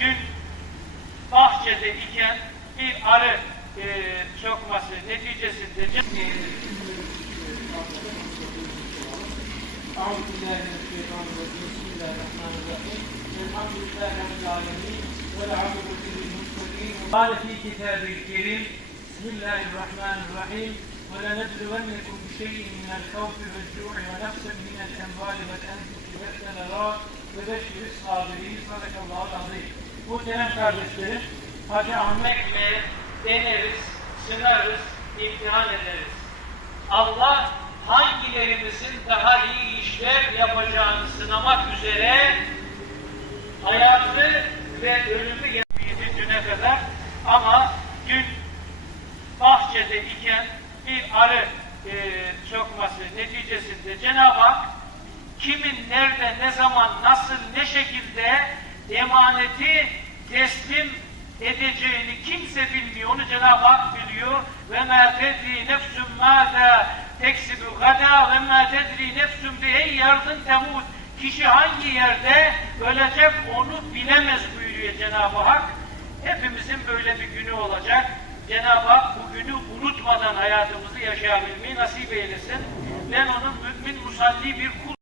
dün bahçede iken bir arı e, sokması neticesinde أعوذ بالله من الشيطان الرجيم بسم الله الرحمن الرحيم الحمد لله رب العالمين والعاقبة للمتقين قال في كتابه الكريم بسم الله الرحمن الرحيم ولنبلونكم بشيء من الخوف والجوع ونقص من الأموال والأنفس والثمرات وبشر الصابرين صدق الله العظيم Muhterem kardeşlerim, Hacı Ahmet ekmeğe deneriz, sınarız, imtihan ederiz. Allah hangilerimizin daha iyi işler yapacağını sınamak üzere hayatı ve ölümü getirdi düne kadar ama dün bahçede iken bir arı e, sokması neticesinde Cenab-ı Hak kimin nerede, ne zaman, nasıl, ne şekilde emaneti teslim edeceğini kimse bilmiyor. Onu Cenab-ı Hak biliyor. Ve mâ tedri nefsüm mâzâ teksibu gada ve mâ tedri nefsüm bihe yardın temut. Kişi hangi yerde ölecek onu bilemez buyuruyor Cenab-ı Hak. Hepimizin böyle bir günü olacak. Cenab-ı Hak bu günü unutmadan hayatımızı yaşayabilmeyi nasip eylesin. Ben onun mümin musalli bir kul